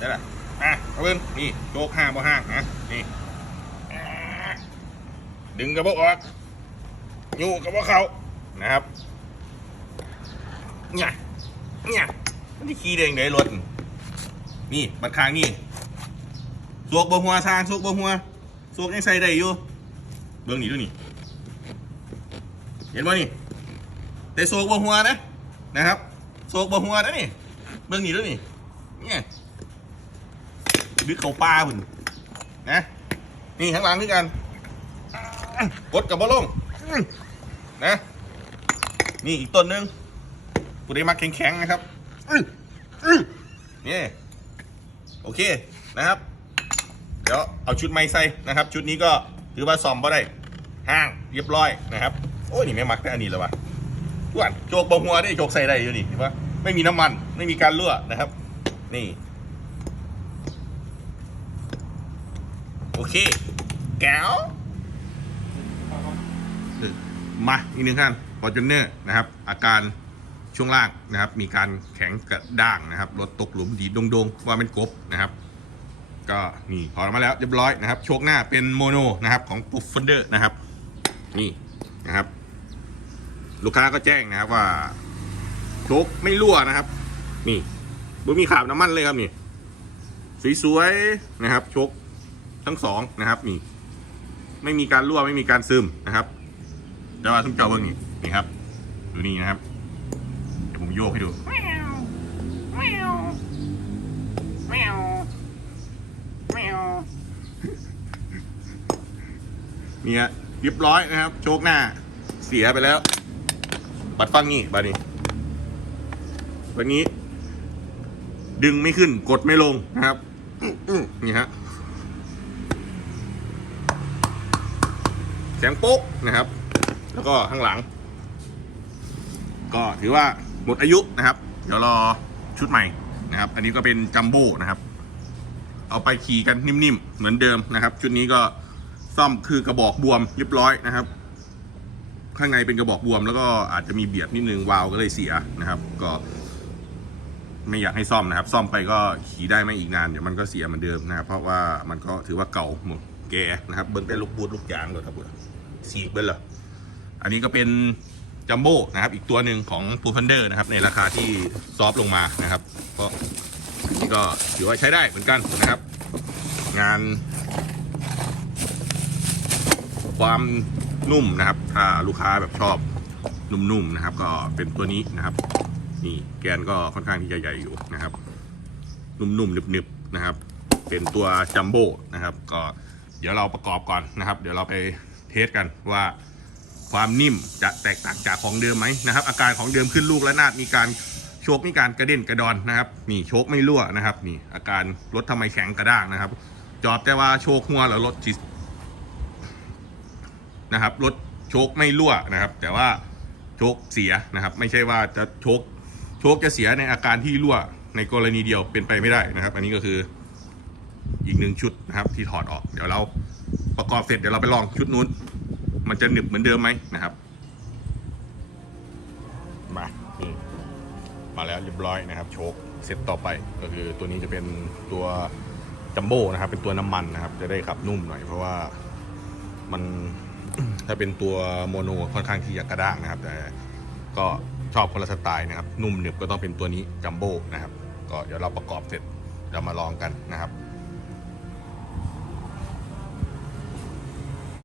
ได้ละอะเอาเบิ้งนี่โจกห้างบ่ห้างนะนี่ดึงกระบอกออกอยู่กระบอกเขานะครับเนี่ยเนี่ยมันที่ขี่เด้งได้รถนี่บัดคางนี่สวกบ่หัวซางสวกบ่หัวสวกยังใส่ได้อยู่เบิ้งนี่ดูนี่เห็นบ่นี่แต่โซกบ่หัวนะนะครับโซกบ่หัวนะนี่เบิ่งนี่ด้วยนี่เนี่ย ดึกเขาป่าพุ่นนะนี่ข้างหลังคือกันกดกับบ่ลงนะ นี่อีกต้นหนึงกูได้มาแข็งๆนะครับนี่โอเคนะครับ เดี๋ยวเอาชุดไม้ใส่นะครับ ชุดนี้ก็ถือว่าซ่อมบ่ได้ห้างเรียบร้อยนะครับ โอ้ยนี่ไม่มักแต่อันนี้เลยวะทุกอันโจกบะหัวได้โจกใส่ได้อยู่นี่เห็นปะไม่มีน้ำมันไม่มีการรั่วนะครับ นี่ โอเค แก้ว มาอีกหนึ่งขั้นฟอร์จูเนอร์นะครับ อาการช่วงล่างนะครับ มีการแข็งกระด้างนะครับ รถตกหลุมดีดงๆ ว่าเป็นกบนะครับ ก็นี่ถอดออกมาแล้วเรียบร้อยนะครับ โชคหน้าเป็นโมโนนะครับของปุ๊บฟเฟนเดอร์นะครับ นี่นะครับ ลูกค้าก็แจ้งนะครับว่า โชคไม่รั่วนะครับ นี่บ่มีขาบน้ำมันเลยครับนี่ สวยๆนะครับ โชค ทั้งสองนะครับนี่ไม่มีการรั่วไม่มีการซึมนะครับเดี๋ยวมาทุ่มเจ้าเบิ้งนี่นี่ครับดูนี่นะครับเดี๋ยวผมโยกให้ดูเนี่ยเรียบร้อยนะครับ โชคหน้า เสียไปแล้ว บัดฟังนี่บัดนี้บัดนี้ ดึงไม่ขึ้นกดไม่ลงนะครับนี่ฮะ เสียงโป๊กนะครับ แล้วก็ข้างหลัง ก็ถือว่าหมดอายุนะครับ เดี๋ยวรอชุดใหม่นะครับ อันนี้ก็เป็นจัมโบ้นะครับ เอาไปขี่กันนิ่มๆ เหมือนเดิมนะครับ ชุดนี้ก็ซ่อมคือกระบอกบวมเรียบร้อยนะครับ ข้างในเป็นกระบอกบวม แล้วก็อาจจะมีเบียดนิดนึงวาล์วก็เลยเสียนะครับ ก็ไม่อยากให้ซ่อมนะครับ ซ่อมไปก็ขี่ได้ไม่อีกนานเดี๋ยวมันก็เสียเหมือนเดิมนะครับ เพราะว่ามันก็ถือว่าเก่าหมด แกนะครับ เบิ้งแต่ลูกบูดลูกยางเลยครับสีกเบิ้ลเหรออันนี้ก็เป็นจัมโบ้นะครับ อีกตัวหนึ่งของปูฟันเดอร์นะครับ ในราคาที่ซอฟต์ลงมานะครับก็อันนี้ก็ถือว่าใช้ได้เหมือนกันนะครับ งาน ความนุ่มนะครับ ถ้าลูกค้าแบบชอบนุ่มๆนะครับ ก็เป็นตัวนี้นะครับ นี่แกนก็ค่อนข้างที่จะใหญ่อยู่นะครับ นุ่มๆหนึบๆนะครับ เป็นตัวจัมโบ้นะครับ ก็ เดี๋ยวเราประกอบก่อนนะครับ เดี๋ยวเราไปเทสกันว่าความนิ่มจะแตกต่างจากของเดิมไหมนะครับ อาการของเดิมขึ้นลูกและนาดมีการโชกมีการกระเด็นกระดอนนะครับนี่โชกไม่รั่วนะครับนี่อาการรถทำไมแข็งกระด้างนะครับ จอบแต่ว่าโชกหัวแล้วรถจินะครับรถโชคไม่รั่วนะครับ แต่ว่าโชคเสียนะครับ ไม่ใช่ว่าจะโชคโชคจะเสียในอาการที่รั่วในกรณีเดียวเป็นไปไม่ได้นะครับ อันนี้ก็คือ อีกหนึ่งชุดนะครับ ที่ถอดออกเดี๋ยวเราประกอบเสร็จเดี๋ยวเราไปลองชุดนู้น มันจะหนึบเหมือนเดิมไหมนะครับ มานี่มาแล้วเรียบร้อยนะครับ โชคเสร็จต่อไปก็คือตัวนี้จะเป็นตัวจัมโบ้นะครับ เป็นตัวน้ำมันนะครับ จะได้ขับนุ่มหน่อยเพราะว่ามันถ้าเป็นตัวโมโนค่อนข้างที่จะกระด้างนะครับ แต่ก็ชอบคนละสไตล์นะครับ นุ่มหนึบก็ต้องเป็นตัวนี้จัมโบ้นะครับ ก็เดี๋ยวเราประกอบเสร็จเรามาลองกันนะครับ